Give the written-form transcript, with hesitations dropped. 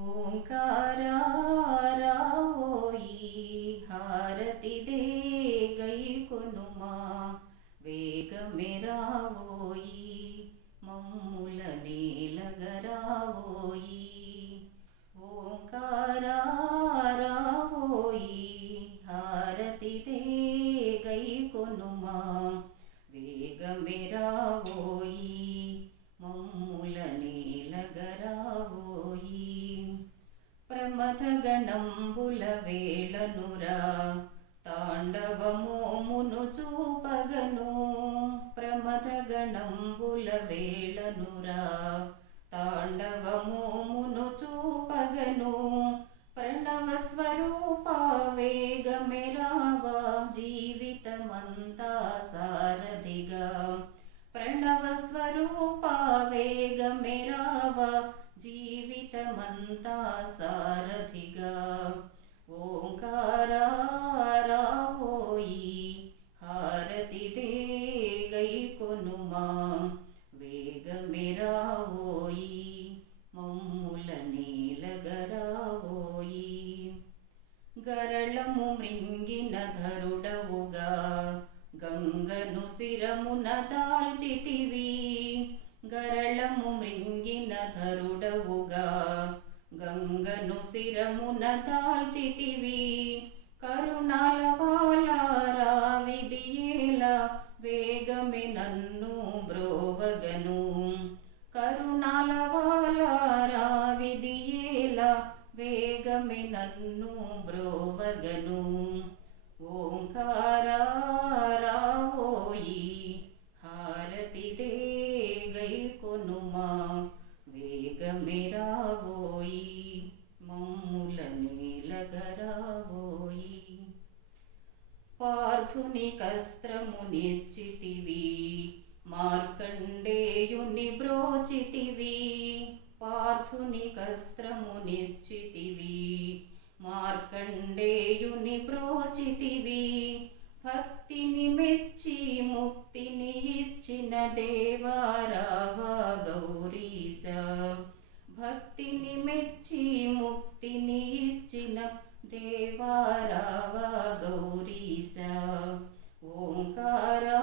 ఓంకారా రావోయి హారతి దే గైకొనుమా వేగమే రావోయి మమ్ముల నేలగరావోయి. ఓంకారా రావోయి హారతి దే గైకొనుమా వేగమే రావోయి మమ్ముల నేలగరావోయి. ప్రమథ గణంబుల వేళనురా తాండవమోమును చూపగను. ప్రమథ గణంబుల వేళనురా తాండవమోమును చూపగను. ప్రణవ స్వరూప వేగమే రావా జీవితమంతా సారథిగా. ప్రణవ స్వరూప వేగమే రావా జీవితమంతా సారథిగా. ఓంకారా రావోయి హారతి దే గైకొనుమా వేగమే రావోయి మమ్ముల నేలగరావోయి. గరళము మృంగిన ధరుడవుగా గంగను శిరమున దాల్చితివి. గరళము మృంగిన ధరుడవుగా గంగను శిరమున దాల్చితివి. కరుణాల వాలారా విధియేలా వేగమే నన్ను బ్రోవగను. కరుణాల వాలారా విధియేలా వేగమే నన్ను బ్రోవగను. ఓంకారా రావోయి హారతి దే గైకొనుమా వేగమే రావోయి మమ్ముల నేలగరావోయి. పార్థుని కస్త్రమునిచ్చితివి మార్కండేయుని బ్రోచితివి. పార్థుని కస్త్రమునిచ్చితివి మార్కండేయుని బ్రోచితివి. భక్తిని మెచ్చి ముక్తిని ఇచ్చిన దేవా రావా గౌరీశ. భక్తిని మెచ్చి ముక్తిని ఇచ్చిన దేవా రావా గౌరీశ. ఓంకారా